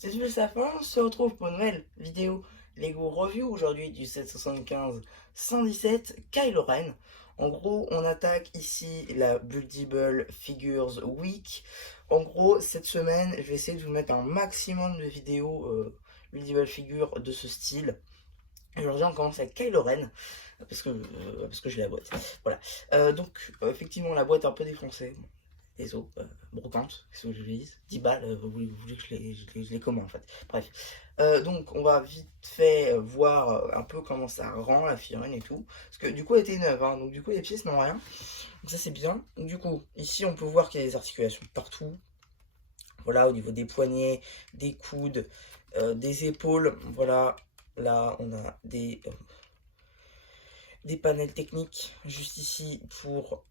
C'est le Sapin, on se retrouve pour une nouvelle vidéo Lego Review aujourd'hui du 775 117 Kylo Ren. En gros, on attaque ici la Buildable Figures Week. En gros, cette semaine, je vais essayer de vous mettre un maximum de vidéos Buildable Figures de ce style. Aujourd'hui, on commence avec Kylo Ren parce que j'ai la boîte. Voilà. Effectivement, la boîte est un peu défoncée. Les os, brocante, qu'est-ce que je dise 10 balles, vous voulez que je les commande en fait. Bref. Donc on va vite fait voir un peu comment ça rend la figurine et tout. Parce que du coup elle était neuve, hein, donc du coup les pièces n'ont rien. Donc ça c'est bien. Donc, du coup, ici on peut voir qu'il y a des articulations partout. Voilà, au niveau des poignets, des coudes, des épaules. Voilà, là on a des panels techniques juste ici pour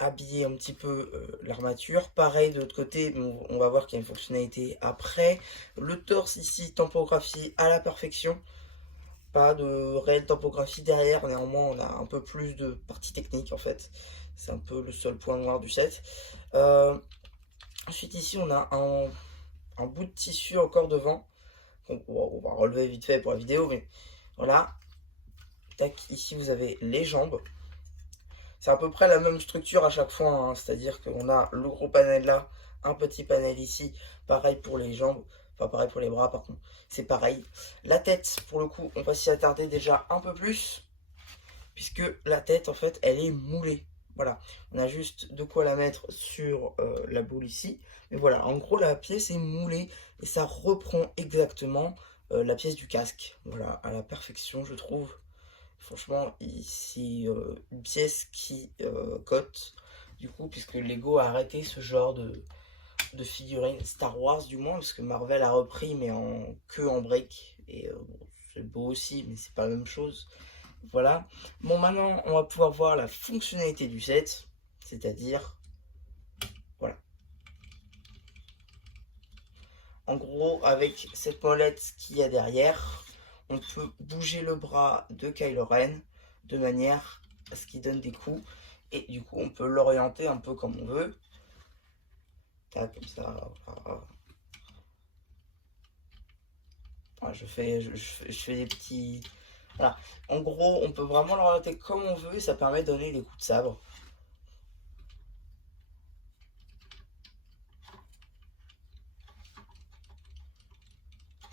habiller un petit peu l'armature. Pareil de l'autre côté, on va voir qu'il y a une fonctionnalité après. Le torse ici, tampographié à la perfection. Pas de réelle tampographie derrière, néanmoins on a un peu plus de partie technique en fait. C'est un peu le seul point noir du set. Ensuite ici on a un bout de tissu encore devant. On va relever vite fait pour la vidéo, mais voilà. Tac, ici vous avez les jambes. C'est à peu près la même structure à chaque fois, hein, c'est-à-dire qu'on a le gros panel là, un petit panel ici, pareil pour les jambes, enfin pareil pour les bras par contre, c'est pareil. La tête, pour le coup, on va s'y attarder déjà un peu plus, puisque la tête en fait, elle est moulée. Voilà, on a juste de quoi la mettre sur la boule ici, mais voilà, en gros la pièce est moulée et ça reprend exactement la pièce du casque, voilà, à la perfection je trouve. Franchement, ici, une pièce qui cote, du coup, puisque Lego a arrêté ce genre de figurines Star Wars, du moins, parce que Marvel a repris, mais en break. Et bon, c'est beau aussi, mais c'est pas la même chose. Voilà. Bon, maintenant, on va pouvoir voir la fonctionnalité du set, c'est-à-dire, voilà. En gros, avec cette molette qu'il y a derrière, on peut bouger le bras de Kylo Ren de manière à ce qu'il donne des coups. Et du coup, on peut l'orienter un peu comme on veut. Tac, comme ça. Voilà. Voilà, je fais des petits... Voilà. En gros, on peut vraiment l'orienter comme on veut et ça permet de donner des coups de sabre.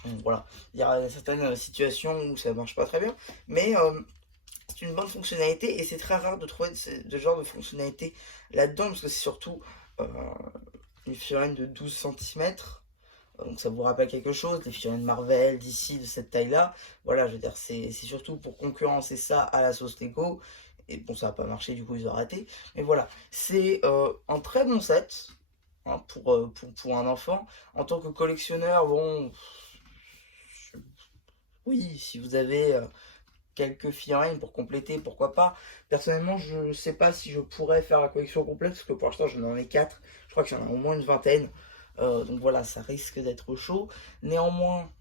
Donc, voilà. Il y a certaines situations où ça marche pas très bien. Mais c'est une bonne fonctionnalité et c'est très rare de trouver de genre de fonctionnalité là-dedans parce que c'est surtout euh, une figurine de 12 cm. Donc ça vous rappelle quelque chose, des figurines Marvel d'ici de cette taille-là. Voilà, je veux dire, c'est surtout pour concurrencer ça à la sauce Lego. Et bon, ça n'a pas marché, du coup ils ont arrêté. Mais voilà, c'est un très bon set hein, pour un enfant. En tant que collectionneur, bon, oui, si vous avez quelques figurines pour compléter, pourquoi pas. Personnellement, je ne sais pas si je pourrais faire la collection complète, parce que pour l'instant, j'en ai 4. Je crois qu'il y en a au moins une vingtaine. Donc voilà, ça risque d'être chaud. Néanmoins,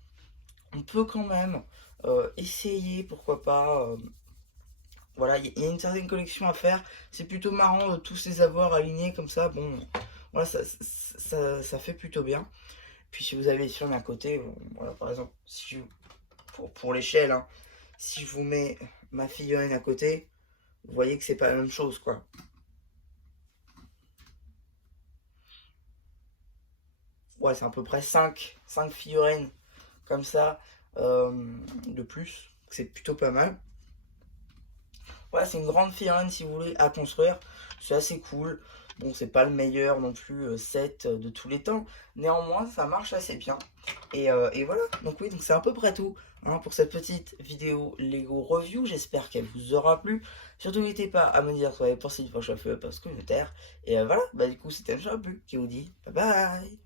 on peut quand même essayer, pourquoi pas. Voilà, il y a une certaine collection à faire. C'est plutôt marrant de tous les avoir alignés comme ça. Bon, voilà, ça fait plutôt bien. Puis si vous avez les figurines à côté, bon, voilà, par exemple, si je, pour l'échelle, hein, si je vous mets ma figurine à côté, vous voyez que c'est pas la même chose, quoi. Ouais, c'est à peu près cinq figurines comme ça de plus. C'est plutôt pas mal. Ouais, c'est une grande figurine si vous voulez à construire. C'est assez cool. Bon, c'est pas le meilleur non plus set de tous les temps. Néanmoins, ça marche assez bien. Et voilà. Donc oui, donc c'est à peu près tout hein, pour cette petite vidéo Lego Review. J'espère qu'elle vous aura plu. Surtout, n'hésitez pas à me dire ce que vous avez pensé du prochain feu post communautaire. Et voilà, bah du coup, c'était un peu qui vous dit bye bye.